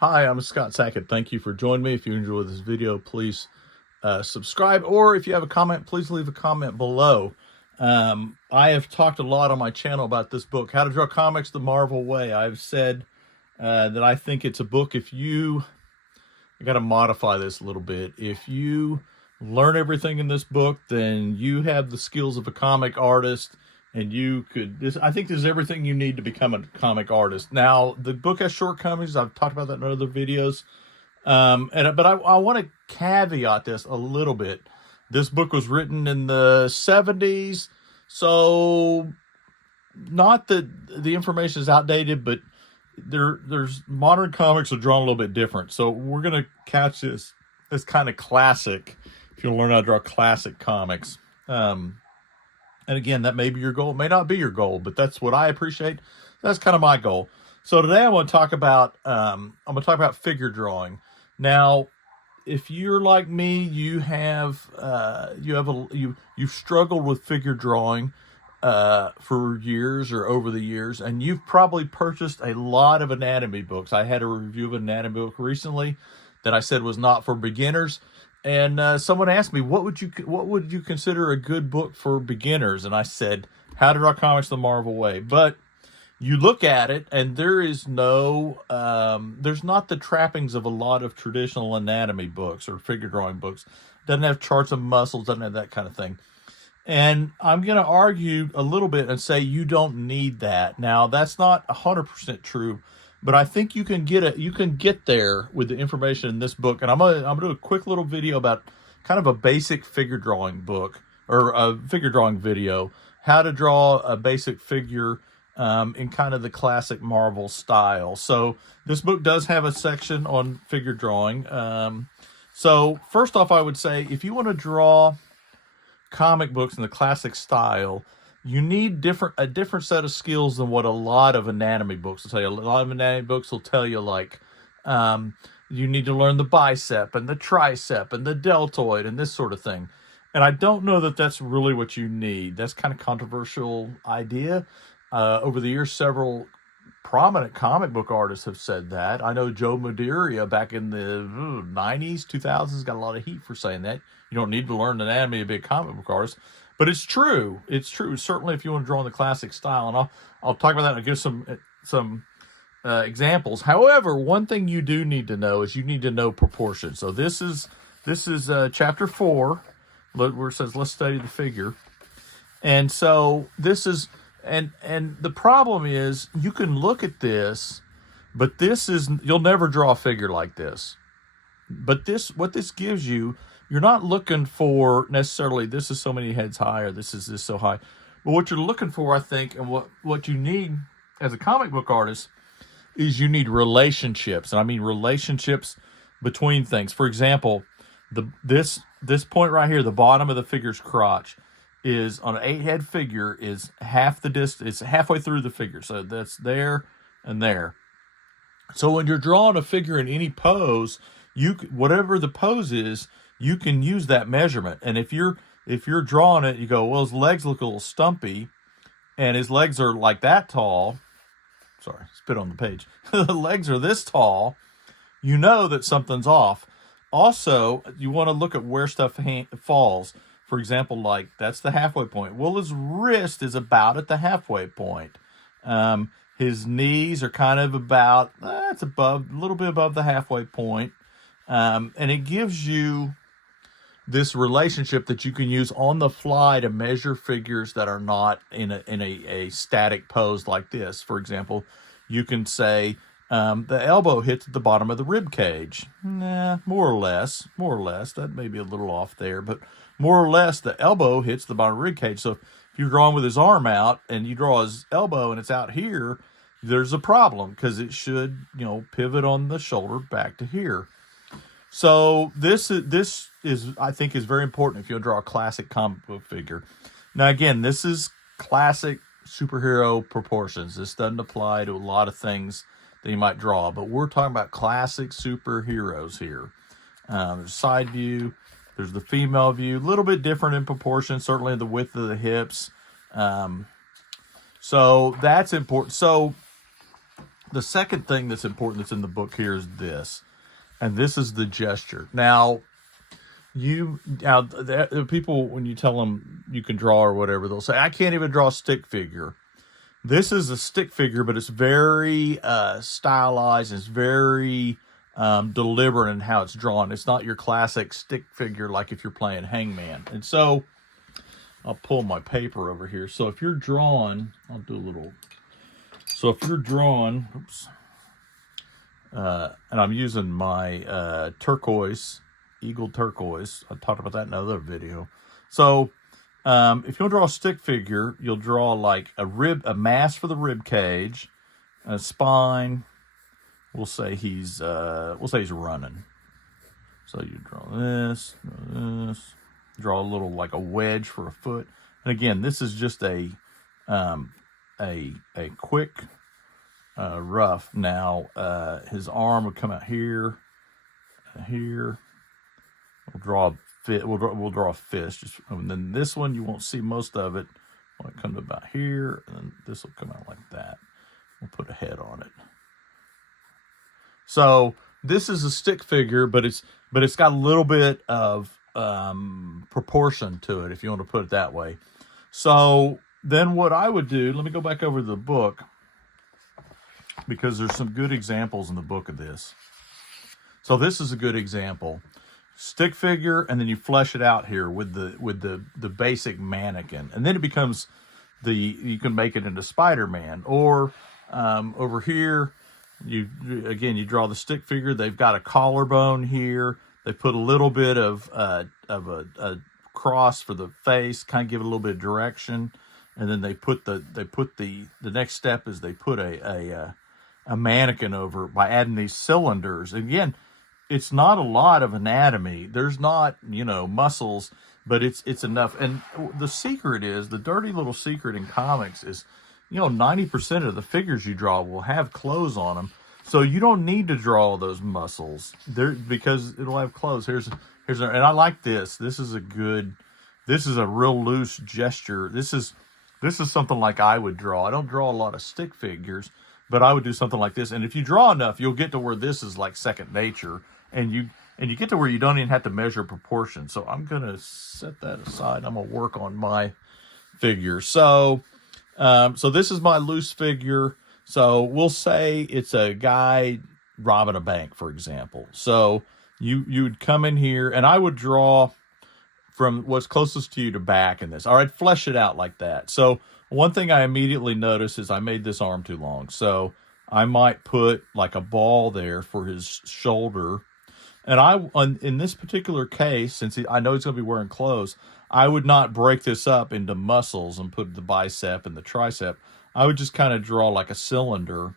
Hi, I'm Scott Sackett. Thank you for joining me. If you enjoyed this video, please subscribe, or if you have a comment, please leave a comment below. I have talked a lot on my channel about this book, How to Draw Comics the Marvel Way. I've said that I think it's a book, I got to modify this a little bit. If you learn everything in this book, then you have the skills of a comic artist, and I think there's everything you need to become a comic artist. Now, the book has shortcomings. I've talked about that in other videos. But I want to caveat this a little bit. This book was written in the 70s, so not that the information is outdated, but there's modern comics are drawn a little bit different. So we're gonna catch this as kind of classic. If you'll learn how to draw classic comics, and again, that may be your goal, it may not be your goal, but that's what I appreciate. That's kind of my goal. So today I want to talk about figure drawing. Now, if you're like me, you've struggled with figure drawing for years or over the years, and you've probably purchased a lot of anatomy books. I had a review of an anatomy book recently that I said was not for beginners, and someone asked me, what would you consider a good book for beginners? And I said, How to Draw Comics the Marvel Way. But you look at it, and there's not the trappings of a lot of traditional anatomy books or figure drawing books. Doesn't have charts of muscles, doesn't have that kind of thing. And I'm going to argue a little bit and say you don't need that. Now, that's not 100% true, but I think you can get there with the information in this book. And I'm gonna do a quick little video about kind of a basic figure drawing book, or a figure drawing video, how to draw a basic figure in kind of the classic Marvel style. So this book does have a section on figure drawing. So first off, I would say if you want to draw comic books in the classic style, you need a different set of skills than what a lot of anatomy books will tell you. A lot of anatomy books will tell you, like, you need to learn the bicep and the tricep and the deltoid and this sort of thing. And I don't know that that's really what you need. That's kind of controversial idea. Over the years, several prominent comic book artists have said that. I know Joe Madureira back in the 90s, 2000s got a lot of heat for saying that. You don't need to learn anatomy to be a comic book artist. But it's true. It's true. Certainly if you want to draw in the classic style. And I'll talk about that and give some examples. However, one thing you do need to know is you need to know proportion. So this is chapter 4, where it says, let's study the figure. And so this is... And the problem is, you can look at this, but you'll never draw a figure like this. But what this gives you, you're not looking for necessarily, this is so many heads high, or this so high. But what you're looking for, I think, and what you need as a comic book artist is you need relationships. And I mean relationships between things. For example, this point right here, the bottom of the figure's crotch, is on an 8-head figure is half the distance. It's halfway through the figure, so that's there and there. So when you're drawing a figure in any pose, whatever the pose is, you can use that measurement. And if you're drawing it, you go, well, his legs look a little stumpy, and his legs are like that tall. Sorry, spit on the page. The legs are this tall. You know that something's off. Also, you want to look at where stuff falls. For example, like that's the halfway point. Well, his wrist is about at the halfway point. His knees are kind of about, it's a little bit above the halfway point. And it gives you this relationship that you can use on the fly to measure figures that are not in a static pose like this. For example, you can say the elbow hits at the bottom of the rib cage. More or less. That may be a little off there, but more or less the elbow hits the bottom of the rib cage. So if you're drawing with his arm out and you draw his elbow and it's out here, there's a problem, because it should, pivot on the shoulder back to here. So this is I think is very important if you'll draw a classic comic book figure. Now again, this is classic superhero proportions. This doesn't apply to a lot of things that you might draw, but we're talking about classic superheroes here. There's side view, there's the female view, a little bit different in proportion, certainly the width of the hips. So that's important. So the second thing that's important that's in the book here is this, and this is the gesture. Now, the people, when you tell them you can draw or whatever, they'll say, I can't even draw a stick figure. This is a stick figure, but it's very stylized. It's very deliberate in how it's drawn. It's not your classic stick figure like if you're playing hangman. And so I'll pull my paper over here. So if you're drawing, I'll do a little. So if you're drawing, oops, and I'm using my turquoise, Eagle turquoise. I talked about that in another video. So if you'll draw a stick figure, you'll draw like a mass for the rib cage, a spine. We'll say he's running. So you draw this, draw a little like a wedge for a foot. And again, this is just a quick rough. Now his arm would come out here, here. We'll draw a fit. We'll draw a fist. And then this one you won't see most of it. When it comes about here, and then this will come out like that. We'll put a head on it. So this is a stick figure, but it's got a little bit of proportion to it, if you want to put it that way. So then what I would do, let me go back over the book, because there's some good examples in the book of this. So this is a good example. Stick figure, and then you flesh it out here with the basic mannequin, and then it becomes you can make it into Spider-Man. Or over here, you draw the stick figure. They've got a collarbone here. They put a little bit of a cross for the face, kind of give it a little bit of direction, and then they put the next step is they put a mannequin over by adding these cylinders. Again, it's not a lot of anatomy. There's not, muscles, but it's enough. And the secret is, the dirty little secret in comics is, 90% of the figures you draw will have clothes on them. So you don't need to draw those muscles there, because it'll have clothes. And I like this. This is a real loose gesture. This is something like I would draw. I don't draw a lot of stick figures, but I would do something like this. And if you draw enough, you'll get to where this is like second nature. And you get to where you don't even have to measure proportions. So I'm going to set that aside. I'm going to work on my figure. So this is my loose figure. So we'll say it's a guy robbing a bank, for example. So you would come in here, and I would draw from what's closest to you to back in this. All right, flesh it out like that. So one thing I immediately noticed is I made this arm too long. So I might put like a ball there for his shoulder. And in this particular case, since I know he's going to be wearing clothes, I would not break this up into muscles and put the bicep and the tricep. I would just kind of draw like a cylinder,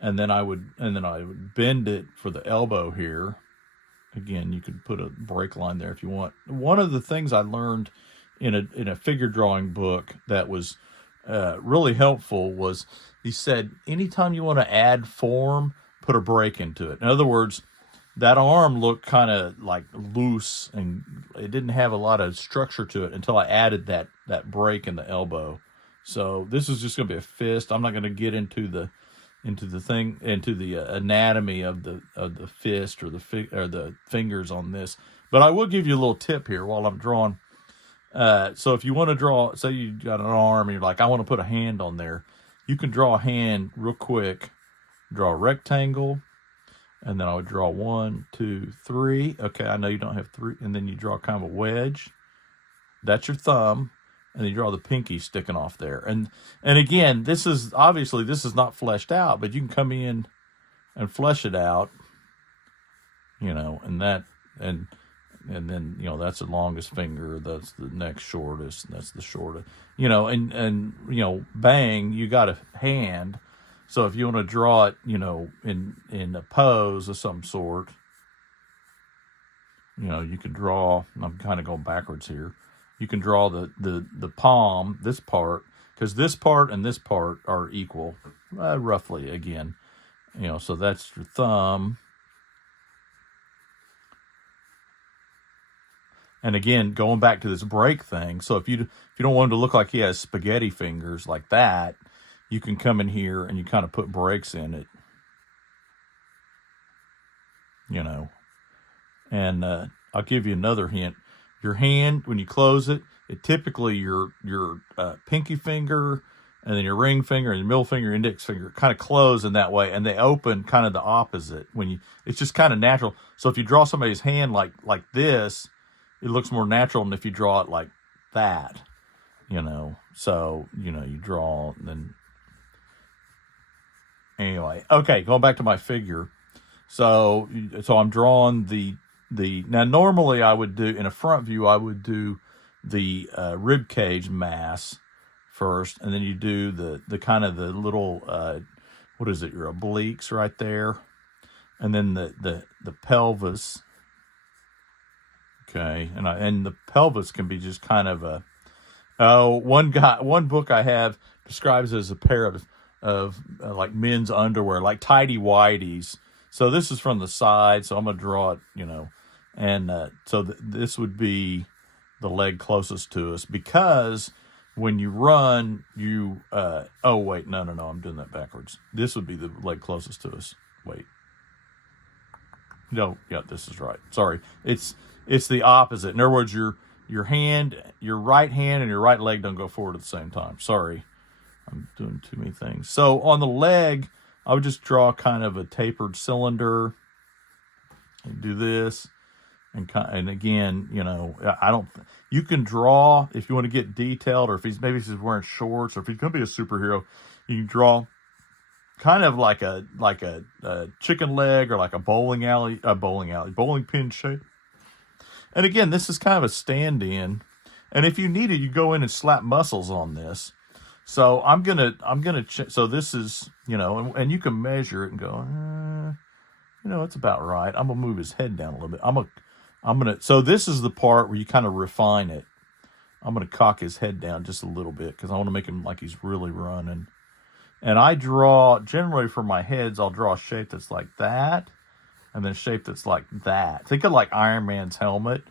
and then I would bend it for the elbow here. Again, you could put a break line there if you want. One of the things I learned in a figure drawing book that was really helpful was, he said, anytime you want to add form, put a break into it. In other words, that arm looked kind of like loose, and it didn't have a lot of structure to it until I added that break in the elbow. So this is just going to be a fist. I'm not going to get into the anatomy of the fist or the fingers on this, but I will give you a little tip here while I'm drawing. So if you want to draw, say you got an arm and you're like, I want to put a hand on there, you can draw a hand real quick. Draw a rectangle. And then I would draw 1, 2, 3. Okay, I know you don't have 3. And then you draw kind of a wedge. That's your thumb. And then you draw the pinky sticking off there. And again, this is not fleshed out, but you can come in and flesh it out. And then that's the longest finger. That's the next shortest. And that's the shortest. Bang, you got a hand. So if you want to draw it, in a pose of some sort, you can draw, I'm kind of going backwards here. You can draw the palm, this part, because this part and this part are equal, roughly, again. So that's your thumb. And again, going back to this break thing, so if you don't want him to look like he has spaghetti fingers like that, you can come in here and you kind of put breaks in it, you know. And I'll give you another hint. Your hand, when you close it, it typically your pinky finger and then your ring finger and your middle finger, index finger kind of close in that way, and they open kind of the opposite. When you, it's just kind of natural. So if you draw somebody's hand like this, it looks more natural than if you draw it like that, you know. So, you know, you draw, and then anyway. Okay, going back to my figure. So I'm drawing the now normally I would do in a front view, I would do the rib cage mass first, and then you do the kind of the little what is it, your obliques right there, and then the pelvis. Okay, and the pelvis can be just kind of a one book I have describes it as a pair of like men's underwear, like tidy whities. So this is from the side, so I'm gonna draw it, you know, and so this would be the leg closest to us, because when you run, you oh wait, no, I'm doing that backwards. This would be the leg closest to us. Wait, no, yeah, this is right. Sorry, it's the opposite. In other words, your hand, your right hand and your right leg don't go forward at the same time. Sorry, I'm doing too many things. So on the leg, I would just draw kind of a tapered cylinder and do this. And again, you know, you can draw if you want to get detailed, or if he's wearing shorts, or if he's going to be a superhero, you can draw kind of like a chicken leg, or like a bowling pin shape. And again, this is kind of a stand-in. And if you need it, you go in and slap muscles on this. So I'm gonna so this is, you know, and you can measure it and go, you know, it's about right. I'm gonna move his head down a little bit. I'm gonna so this is the part where you kind of refine it. I'm gonna cock his head down just a little bit, because I want to make him like he's really running. And I draw, generally for my heads, I'll draw a shape that's like that, and then a shape that's like that. Think of like Iron Man's helmet,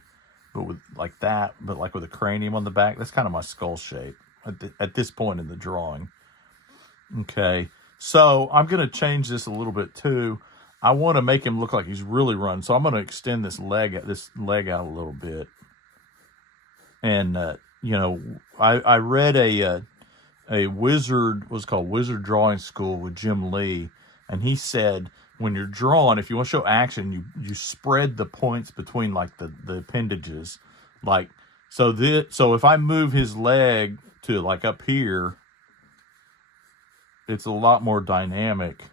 but with like that, but like with a cranium on the back. That's kind of my skull shape at this point in the drawing. Okay, so I'm going to change this a little bit too. I want to make him look like he's really running, so I'm going to extend this leg out a little bit. And you know, I read a wizard, what's called Wizard Drawing School with Jim Lee, and he said when you're drawing, if you want to show action, you spread the points between like the appendages, like so if I move his leg to like up here, it's a lot more dynamic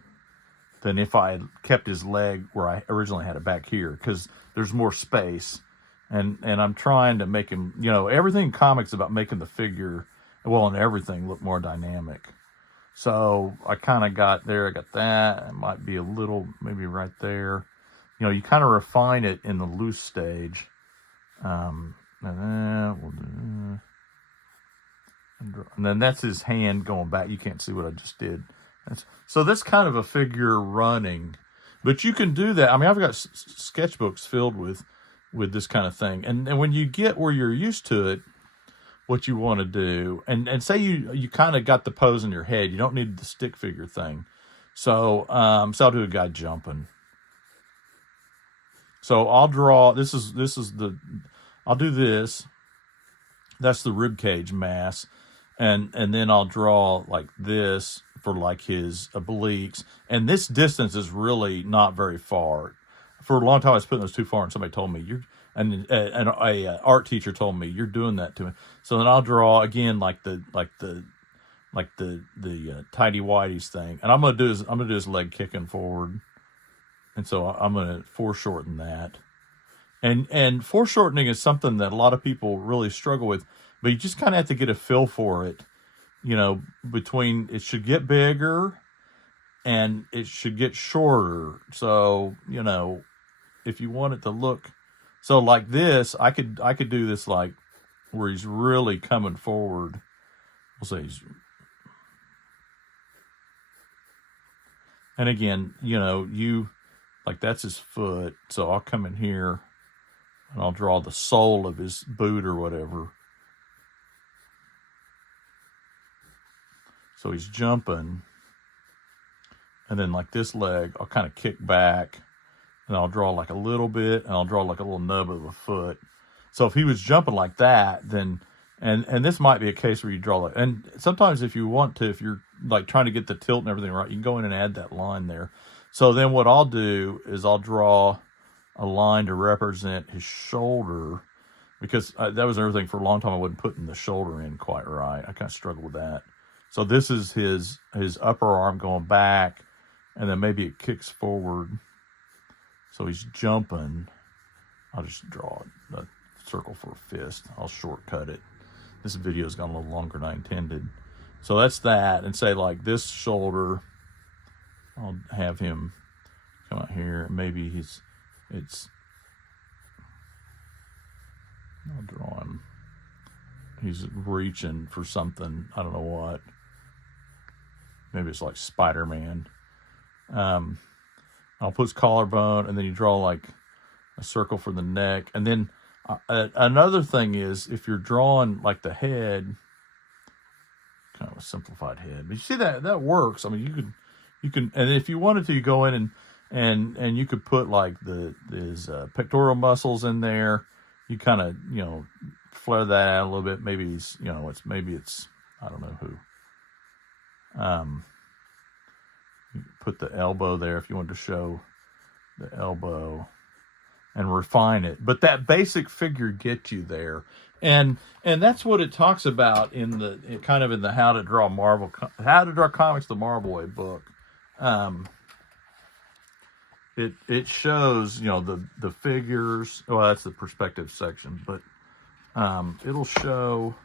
than if I had kept his leg where I originally had it back here, because there's more space, and I'm trying to make him, you know, everything in comics about making the figure, well, and everything look more dynamic. So I kind of got there. I got that. It might be a little, maybe right there. You know, you kind of refine it in the loose stage. And then that's his hand going back. You can't see what I just did. So that's kind of a figure running. But you can do that. I mean, I've got sketchbooks filled with this kind of thing. And when you get where you're used to it, what you want to do, and say you kind of got the pose in your head, you don't need the stick figure thing. So I'll do a guy jumping. So I'll draw, I'll do this. That's the rib cage mass. And then I'll draw like this for like his obliques. And this distance is really not very far. For a long time I was putting those too far, and somebody told me, an art teacher told me, you're doing that to me. So then I'll draw again like the tidy whities thing, and I'm gonna do his leg kicking forward, and so I'm gonna foreshorten that. And foreshortening is something that a lot of people really struggle with, but you just kind of have to get a feel for it. You know, between it should get bigger and it should get shorter. So, you know, if you want it to look so like this, I could do this like where he's really coming forward. We'll say he's, and again, you know, like that's his foot. So I'll come in here and I'll draw the sole of his boot or whatever. So he's jumping, and then like this leg, I'll kind of kick back, and I'll draw like a little bit, and I'll draw like a little nub of a foot. So if he was jumping like that, then, and this might be a case where you draw like, and sometimes if you want to, if you're like trying to get the tilt and everything right, you can go in and add that line there. So then what I'll do is I'll draw a line to represent his shoulder, because that was everything for a long time. I wasn't putting the shoulder in quite right. I kind of struggled with that. So this is his upper arm going back, and then maybe it kicks forward. So he's jumping. I'll just draw a circle for a fist. I'll shortcut it. This video's gone a little longer than I intended. So that's that. And say like this shoulder, I'll have him come out here. Maybe I'll draw him. He's reaching for something. I don't know what. Maybe it's like Spider-Man. I'll put his collarbone, and then you draw like a circle for the neck. And then another thing is, if you're drawing like the head, kind of a simplified head, but you see that works. I mean, you can, and if you wanted to, you go in and you could put like his pectoral muscles in there. You kind of, flare that out a little bit. Maybe it's I don't know who. You put the elbow there if you want to show the elbow and refine it. But that basic figure gets you there. And that's what it talks about in the How to Draw Comics the Marvel Way book. It shows, the figures. Well, that's the perspective section, but it'll show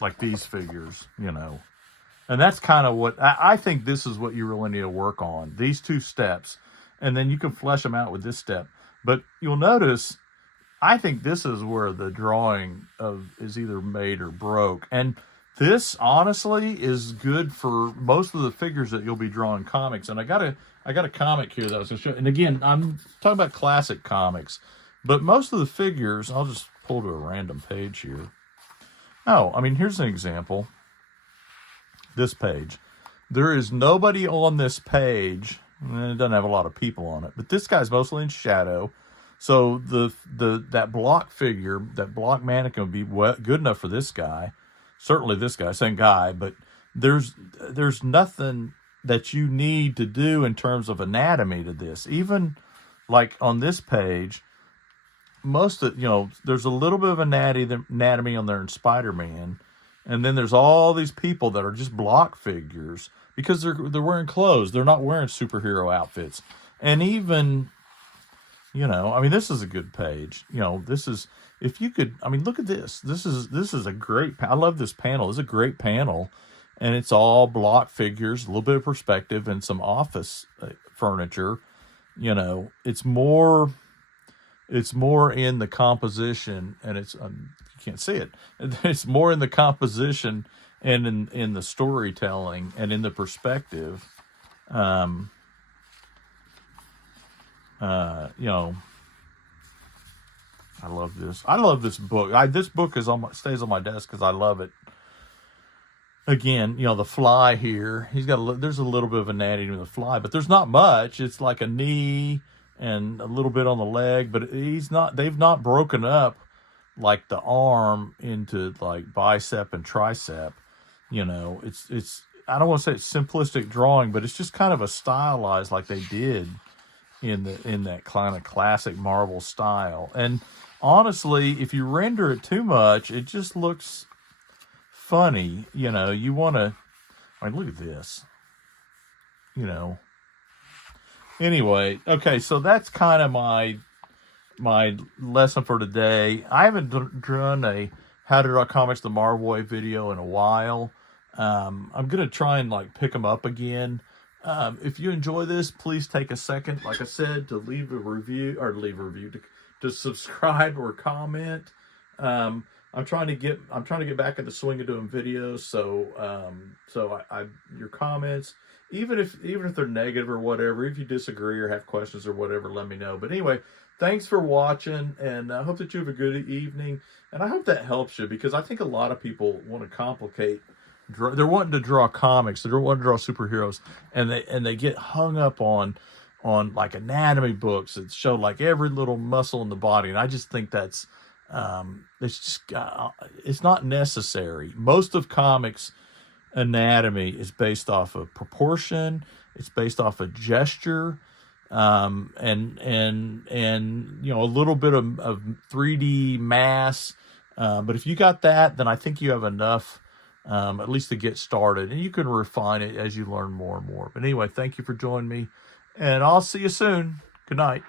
like these figures, and that's kind of what I think. This is what you really need to work on, these two steps, and then you can flesh them out with this step. But you'll notice, I think this is where the drawing is either made or broke. And this honestly is good for most of the figures that you'll be drawing comics. And I got a comic here that I was going to show. And again, I'm talking about classic comics, but most of the figures, I'll just pull to a random page here. Oh, I mean, here's an example. This page. There is nobody on this page. It doesn't have a lot of people on it, but this guy's mostly in shadow. So that block figure, that block mannequin would be good enough for this guy. Certainly this guy, same guy, but there's nothing that you need to do in terms of anatomy to this. Even like on this page, there's a little bit of anatomy on there in Spider-Man, and then there's all these people that are just block figures because they're wearing clothes. They're not wearing superhero outfits. And even, this is a good page. This is, if you could, look at this. This is a great, I love this panel. This is a great panel, and it's all block figures, a little bit of perspective, and some office furniture. It's more in the composition, and it's you can't see it. It's more in the composition and in the storytelling and in the perspective. I love this. I love this book. This book stays on my desk because I love it. Again, the fly here. There's a little bit of anatomy in the fly, but there's not much. It's like a knee and a little bit on the leg, but they've not broken up like the arm into like bicep and tricep. It's I don't want to say it's simplistic drawing, but it's just kind of a stylized like they did in that kind of classic Marvel style. And honestly, if you render it too much, it just looks funny. You want to, look at this, Anyway, okay, so that's kind of my lesson for today. I haven't done a How to Draw Comics the Marvel Way video in a while. I'm going to try and pick them up again. If you enjoy this, please take a second, like I said, to leave a review, to subscribe or comment. I'm trying to get back in the swing of doing videos. So your comments, even if they're negative or whatever, if you disagree or have questions or whatever, let me know. But anyway, thanks for watching, and I hope that you have a good evening. And I hope that helps you, because I think a lot of people want to complicate. They're wanting to draw comics. They're wanting to draw superheroes, and they get hung up on like anatomy books that show like every little muscle in the body. And I just think that's it's just it's not necessary. Most of comics anatomy is based off of proportion. It's based off of gesture, and you know, a little bit of 3D mass. But if you got that, then I think you have enough, at least to get started, and you can refine it as you learn more and more. But anyway, thank you for joining me, and I'll see you soon. Good night.